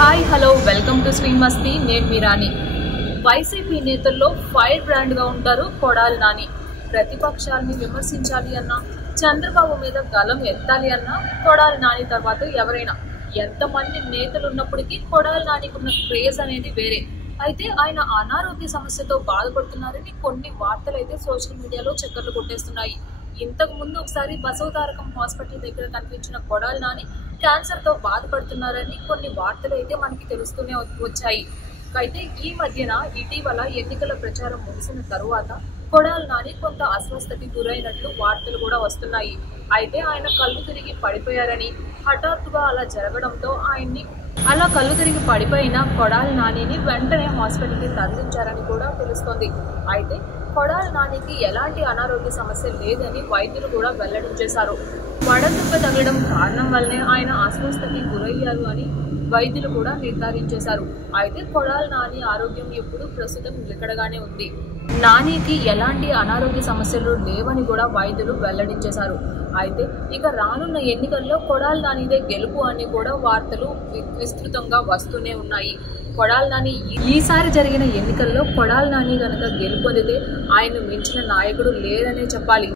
Hi hello welcome to sweet మస్తీ. నేను మీ రాణి. YCP నేతల్లో fire brand గా ఉంటారు కొడాలి నాని. ప్రతిపక్షాలని విమర్శించాలి అన్నా, చంద్రబాబు మీద గలం ఎత్తాలి అన్నా కొడాలి నాని తర్వాత ఎవరైనా, ఎంతమంది నేతలు ఉన్నప్పటికీ కొడాలి నానికి ఉన్న క్రేజ్ అనేది వేరే. అయితే ఆయన అనారోగ్య సమస్యతో బాధపడుతున్నారని కొన్ని వార్తలు అయితే సోషల్ మీడియాలో చక్కర్లు కొట్టేస్తున్నాయి. ఇంతకు ముందు ఒకసారి బసవతారకం హాస్పిటల్ దగ్గర కనిపించిన కొడాలి నాని క్యాన్సర్ తో బాధపడుతున్నారని కొన్ని వార్తలు అయితే మనకి తెలుస్తూనే వచ్చాయి. అయితే ఈ మధ్యన ఇటీవల ఎన్నికల ప్రచారం ముగిసిన తరువాత కొడాలి నాని కొంత అస్వస్థతకి గురైనట్లు వార్తలు కూడా వస్తున్నాయి. అయితే ఆయన కళ్ళు తిరిగి పడిపోయారని, హఠాత్తుగా అలా జరగడంతో అలా కళ్ళు తిరిగి పడిపోయిన కొడాలి నానిని వెంటనే హాస్పిటల్కి తరలించారని కూడా తెలుస్తోంది. అయితే కొడాలి నానికి ఎలాంటి అనారోగ్య సమస్య లేదని వైద్యులు కూడా వెల్లడించేశారు. వడదెబ్బ తగలడం కారణం వల్లనే ఆయన అస్వస్థతకి గురయ్యారు అని వైద్యులు కూడా నిర్ధారించేశారు. అయితే కొడాలి నాని ఆరోగ్యం ఇప్పుడు ప్రస్తుతం నిలకడగానే ఉంది. నానికి ఎలాంటి అనారోగ్య సమస్యలు లేవని కూడా వైద్యులు వెల్లడించేశారు. అయితే ఇక రానున్న ఎన్నికల్లో కొడాలి నానిదే గెలుపు అని కూడా వార్తలు విస్తృతంగా వస్తూనే ఉన్నాయి. కొడాలి నాని ఈసారి జరిగిన ఎన్నికల్లో కొడాలి నాని గనక గెలుపొందితే ఆయన మించిన నాయకుడు లేరనే చెప్పాలి.